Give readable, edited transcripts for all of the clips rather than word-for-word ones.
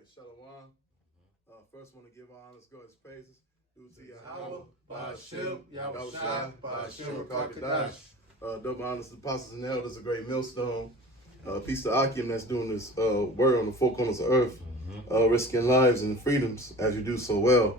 right, Shalom. First, want to give all honors, go his praises. Due to Yahweh, Ba'ashem, Yahushua, Ba'ashem, Rakakadash. Double honors to the apostles and elders, a great millstone. Peace to Akim that's doing this word on the four corners of earth, risking lives and freedoms as you do so well.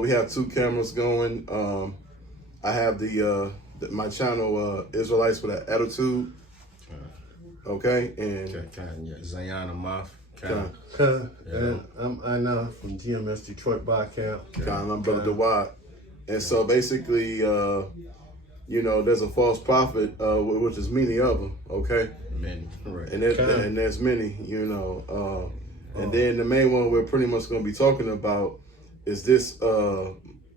We have two cameras going. I have my channel, Israelites with an Attitude. Okay, and Zion Amath. I know from GMS Detroit Bicamp. I'm Brother DeWatt. And so basically, there's a false prophet, which is many of them, okay? Many, right. And there's many, and then the main one we're pretty much going to be talking about is this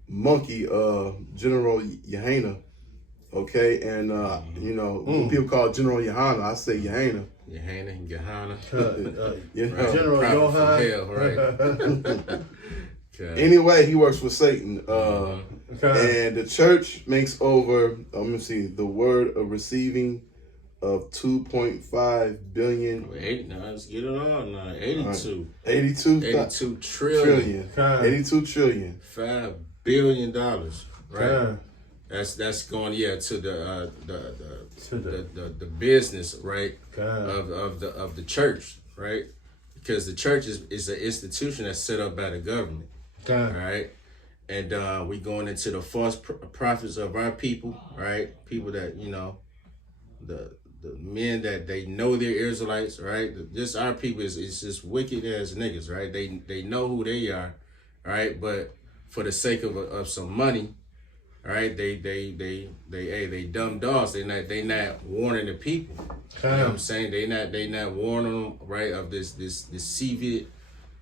monkey, General Yahanna, okay? And, people call General Yahanna, I say Yahanna. Yahanna. General Johan. Right. Anyway, he works for Satan. And the church makes over, the word of receiving of 2.5 billion. Wait, now let's get it on now. 82. 82 trillion. 82 trillion. $5 billion, right? That's going to the business, right? Of the church, right? Because the church is an institution that's set up by the government. All right. And we going into the false prophets of our people, right? People that, the men that they know they're Israelites, right? This our people is just wicked as niggas, right? They know who they are, right? But for the sake of some money, all right, they dumb dogs. They not warning the people. You know what I'm saying? They not warning them, right, of this COVID,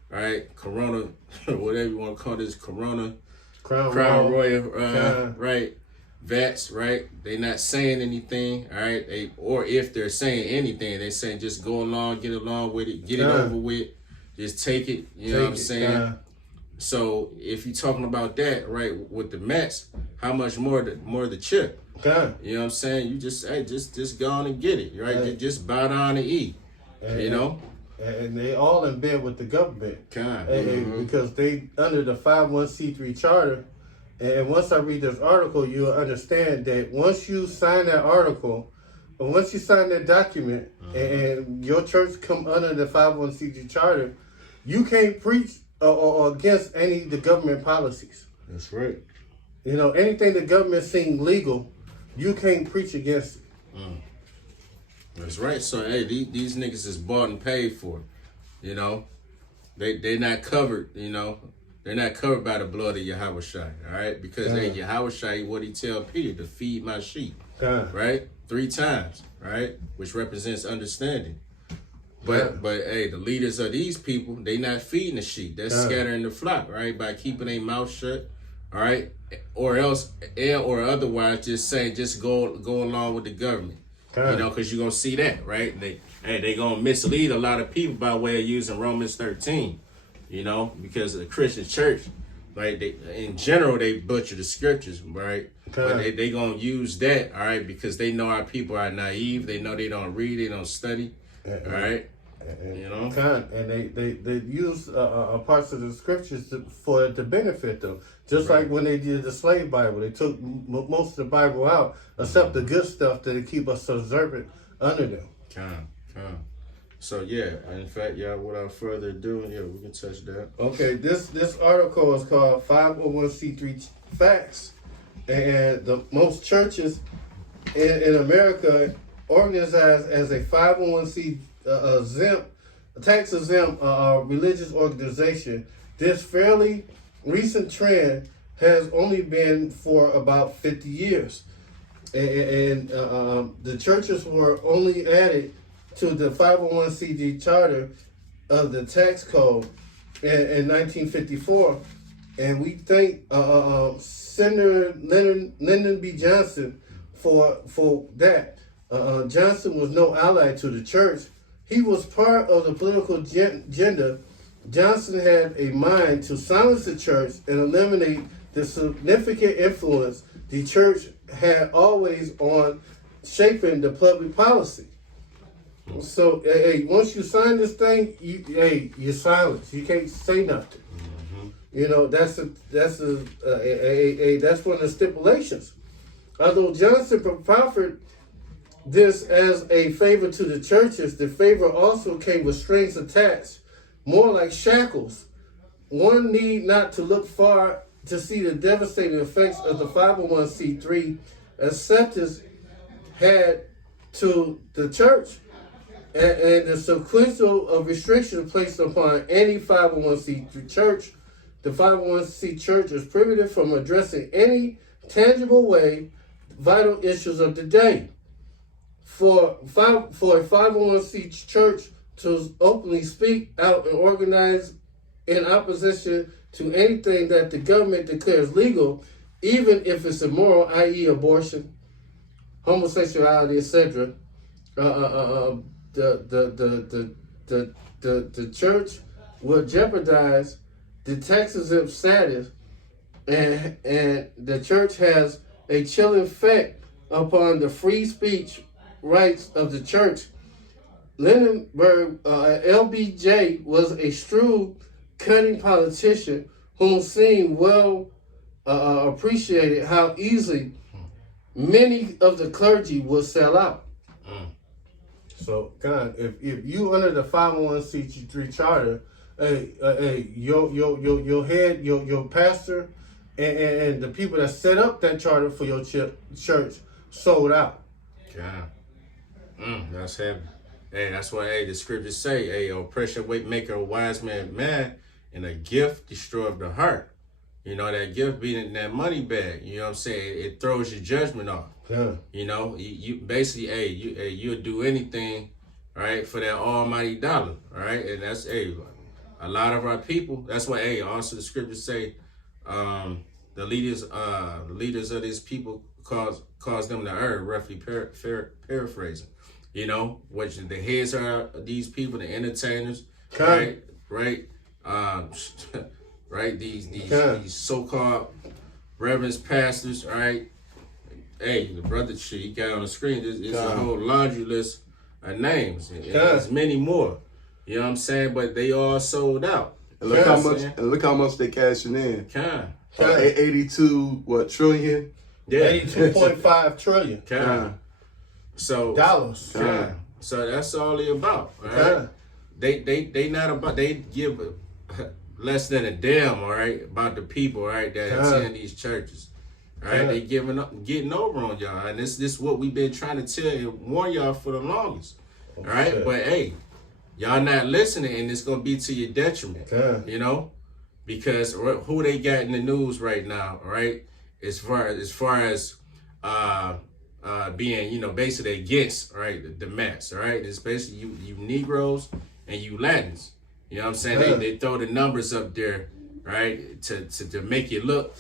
right? Corona, whatever you want to call this, Corona. Crown Royal, right? Vets, right? They not saying anything, all right? Or if they're saying anything, they saying just go along, get along with it, get it over with, just take it. You know what I'm saying? So if you're talking about that, right, with the Mets, how much more the chip? You know what I'm saying? You just go on and get it, right? Just bow down and eat, And they all in bed with the government. Because they under the 501c3 charter. And once I read this article, you'll understand that once you sign that article, or once you sign that document, and your church come under the 501c3 charter, you can't preach or against any of the government policies. That's right. Anything the government seems legal, you can't preach against it. That's right. So these niggas is bought and paid for. They not covered. They're not covered by the blood of Yahushua. All right, because Yahushua, what he tell Peter, to feed my sheep, right, 3 times, right, which represents understanding. But the leaders of these people, they not feeding the sheep. They're scattering the flock, right, by keeping their mouth shut, all right, or else, or otherwise, just saying, just go along with the government, because you're gonna see that, right? They gonna mislead a lot of people by way of using Romans 13, because of the Christian church, like in general they butcher the scriptures, right? But they gonna use that, all right, because they know our people are naive. They know they don't read, they don't study, all right. And they use parts of the scriptures for it to benefit them. Just like when they did the slave Bible, they took most of the Bible out, except the good stuff that keep us subservient under them. So in fact, without further ado, we can touch that. Okay, this article is called 501c3 Facts, and the most churches in America organized as a 501c tax exempt religious organization. This fairly recent trend has only been for about 50 years. And the churches were only added to the 501c3 charter of the tax code in 1954. And we thank Senator Lyndon B. Johnson for that. Johnson was no ally to the church. He was part of the political agenda. Johnson had a mind to silence the church and eliminate the significant influence the church had always on shaping the public policy. So, hey, once you sign this thing, you're silenced. You can't say nothing. You know, that's one of the stipulations. Although Johnson proffered this as a favor to the churches, the favor also came with strings attached, more like shackles. One need not to look far to see the devastating effects of the 501c3 acceptance had to the church, and the sequential of restrictions placed upon any 501c3 church. The 501c church is prohibited from addressing any tangible way vital issues of the day. For a 501c church to openly speak out and organize in opposition to anything that the government declares legal, even if it's immoral, i.e., abortion, homosexuality, etc., the church will jeopardize the tax-exempt status, and the church has a chilling effect upon the free speech rights of the church. Lindenberg, LBJ, was a shrewd, cunning politician who seemed well appreciated how easily many of the clergy would sell out. So, God, if you under the 501c3 charter, your head, your pastor, and the people that set up that charter for your church sold out. God, that's heavy. Hey, that's why the scriptures say, oppression make a wise man mad, and a gift destroyeth the heart. You know, that gift being in that money bag, you know what I'm saying? It throws your judgment off. Yeah. You know, you basically, you'll do anything, right, for that almighty dollar, right? And that's, a lot of our people, that's why, also the scriptures say, the leaders of these people cause them to err, roughly paraphrasing. You know, which the heads are these people, the entertainers, right? Right, these so-called reverends, pastors, right? Hey, the brother he got on the screen, it's a whole laundry list of names, and there's many more. You know what I'm saying? But they all sold out. And look how much they cashing in. 82 trillion? Yeah. 82.5 trillion. So dollars. So that's all they about, right? They not about, they give less than a damn, all right, about the people, right, that attend these churches. Right? They getting over on y'all. And this is what we've been trying to tell and warn y'all for the longest. All right. Shit. But y'all not listening, and it's gonna be to your detriment. You know? Because who they got in the news right now, right? As far as being, basically against, right, the mass, right? It's basically you Negroes and you Latins. You know what I'm saying? They throw the numbers up there, right, to make it look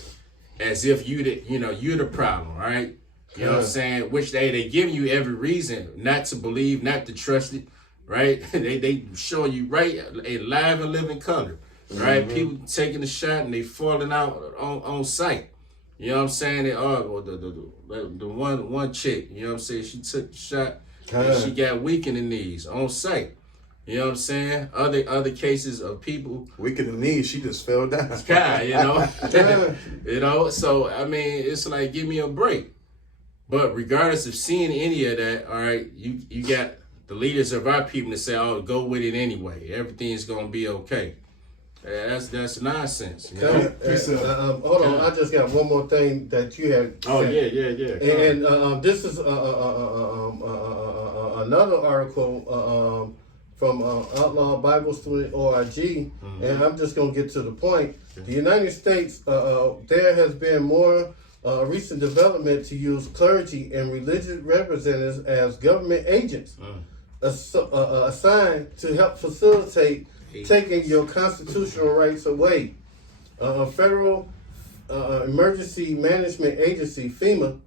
as if you're the problem, right? You know what I'm saying? Which they give you every reason not to believe, not to trust it, right? they show you right a live and living color, right? People taking the shot and they falling out on sight. You know what I'm saying? The one chick, you know what I'm saying? She took the shot and she got weak in the knees on sight. You know what I'm saying? Other cases of people weak in the knees, she just fell down. You know. So I mean, it's like, give me a break. But regardless of seeing any of that, all right, you got the leaders of our people to say, "Oh, go with it anyway. Everything's gonna be okay." That's nonsense. You know? Hold on, I just got one more thing that you had. Oh said. Yeah. And this is another article from Outlaw Bible Student ORG, and I'm just gonna get to the point. The United States, there has been more recent development to use clergy and religious representatives as government agents assigned to help facilitate taking your constitutional rights away. A federal emergency management agency, FEMA,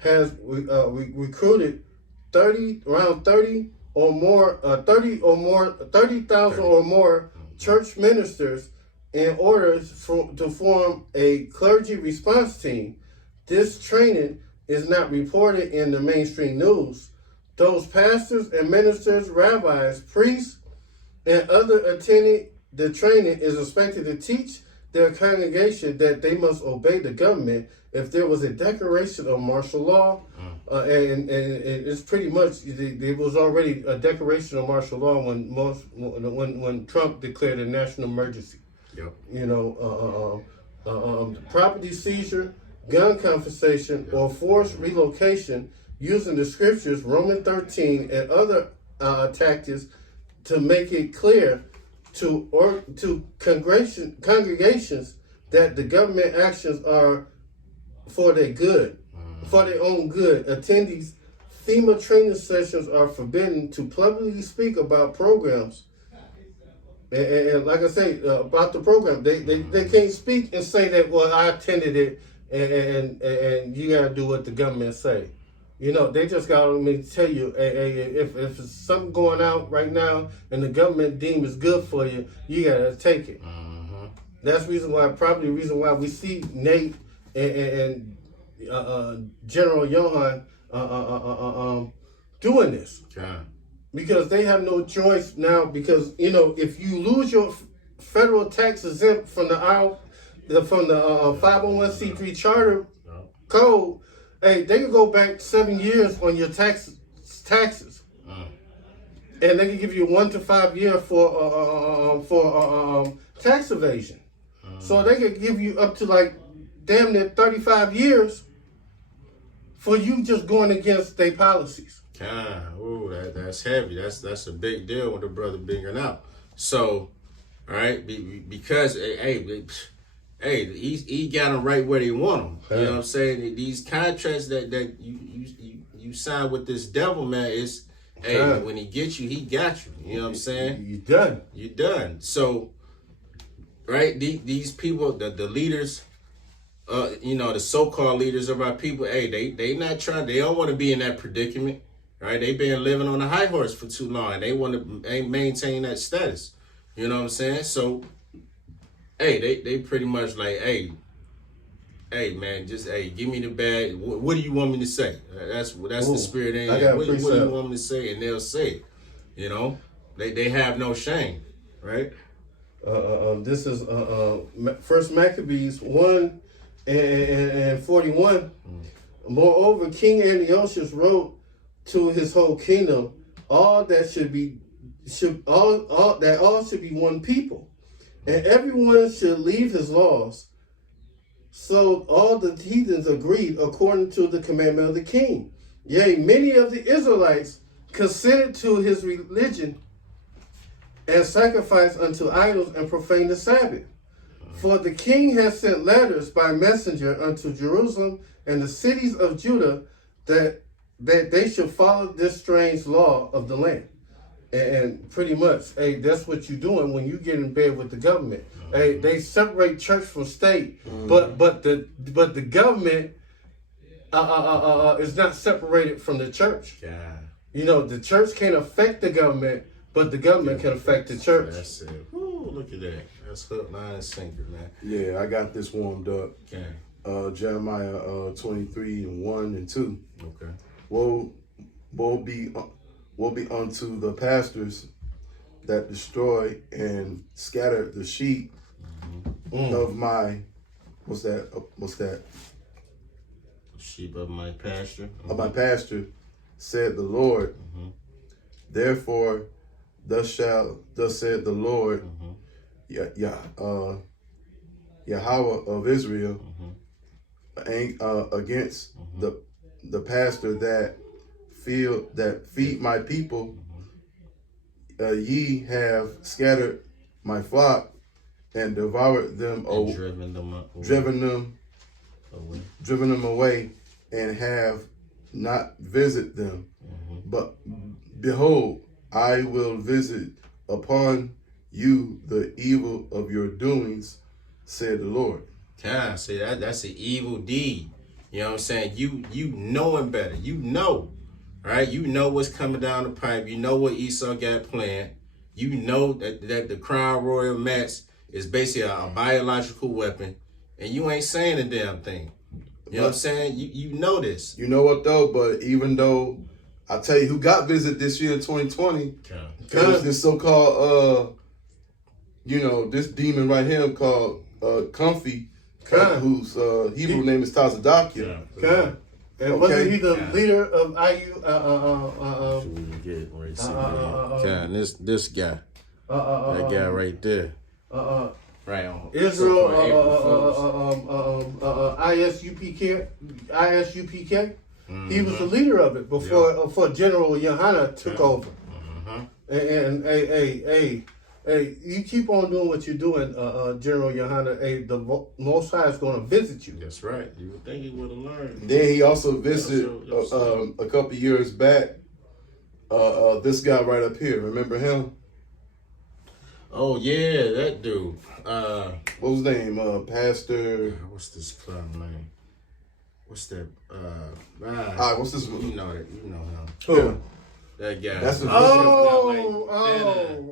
has recruited 30,000 or more church ministers in order to form a clergy response team. This training is not reported in the mainstream news, those pastors and ministers, rabbis, priests, and other attending the training is expected to teach their congregation that they must obey the government if there was a declaration of martial law. And it's pretty much, there was already a declaration of martial law when Trump declared a national emergency. Yep. You know, property seizure, gun confiscation, or forced relocation using the scriptures, Romans 13, and other tactics to make it clear to congregations that the government actions are for their good, for their own good. Attendees, FEMA training sessions are forbidden to publicly speak about programs. And like I say, about the program, they can't speak and say that, well, I attended it, and you got to do what the government say. You know, they just got to tell you, if there's something going out right now and the government deems it's good for you, you got to take it. That's probably the reason why we see Nate and General Johan doing this. Because they have no choice now, because, you know, if you lose your federal tax exempt from the 501c3 charter code, hey, they can go back 7 years on your taxes. And they can give you 1 to 5 years for tax evasion. So they could give you up to like damn near 35 years for you just going against their policies. That's heavy. That's a big deal with the brother bringing out. So, all right, because he got them right where they want them. You know what I'm saying? These contracts that you sign with this devil, man, is when he gets you, he got you. You know what I'm saying? You done. You done. So, right, these people, the leaders, you know, the so-called leaders of our people, they not trying. They don't want to be in that predicament. Right, they been living on a high horse for too long, and they want to maintain that status. You know what I'm saying? So, they pretty much like, hey, man, just give me the bag. What do you want me to say? That's the spirit in here. What do you want me to say? And they'll say it. You know, they have no shame, right? This is First Maccabees 1 and 41. Moreover, King Antiochus wrote to his whole kingdom, all should be one people, and everyone should leave his laws. So all the heathens agreed according to the commandment of the king. Yea, many of the Israelites consented to his religion and sacrificed unto idols and profaned the Sabbath. For the king has sent letters by messenger unto Jerusalem and the cities of Judah that they should follow this strange law of the land. And pretty much, that's what you're doing when you get in bed with the government. They separate church from state, but the government is not separated from the church. You know, the church can't affect the government, but the government can affect the church. That's it. Ooh, look at that. That's hook, line, and sinker, man. Yeah, I got this warmed up. Jeremiah 23 and 1 and 2. Okay. Woe be unto the pastors that destroy and scatter the sheep of my what's that? Sheep of my pasture. Of my pasture, said the Lord. Therefore, thus said the Lord, Yahweh of Israel, against the pastor that feed my people. Ye have scattered my flock and devoured them, driven them away, and have not visited them. But behold, I will visit upon you the evil of your doings, said the Lord. See, that's an evil deed. You know what I'm saying? You knowing better. You know, right? You know what's coming down the pipe. You know what Esau got planned. You know that the Crown Royal Max is basically a biological weapon, and you ain't saying a damn thing. You know what I'm saying? You know this. You know what though? But even though I tell you who got visited this year, 2020. Okay. It was this so-called, this demon right here called Comfy, whose Hebrew name is Tazadakia. Okay. And wasn't he the Yeah. leader of IU? This guy, that guy right there, right on Israel, April ISUPK. He was the leader of it before General Yohana took over. And hey, you keep on doing what you're doing, General Yohana. Hey, the Most High is going to visit you. That's right. You would think he would have learned. Then he also visited a couple years back. This guy right up here, remember him? Oh yeah, that dude. What was his name? Pastor. What's this clown name? What's that? What's this? You know that. You know him. Who? That guy. That's the-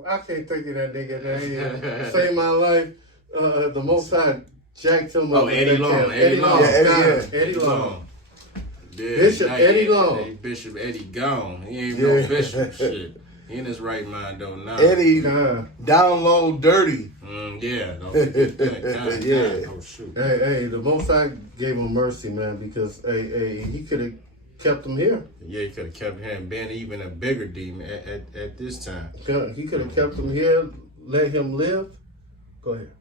I can't think of that nigga name. Saved my life. The Most High jacked him up. Eddie Long. Eddie Long. Yeah, Eddie Long. Yeah, Bishop now Eddie he- Long. Bishop Eddie gone. He ain't no bishop. Shit. He in his right mind though now. Eddie God. down low, dirty. Yeah. Yeah. Oh shoot. Hey, the Most High gave him mercy, man, because he could have kept him here. Yeah, he could have kept him been even a bigger demon at this time. He could have kept him here, let him live. Go ahead.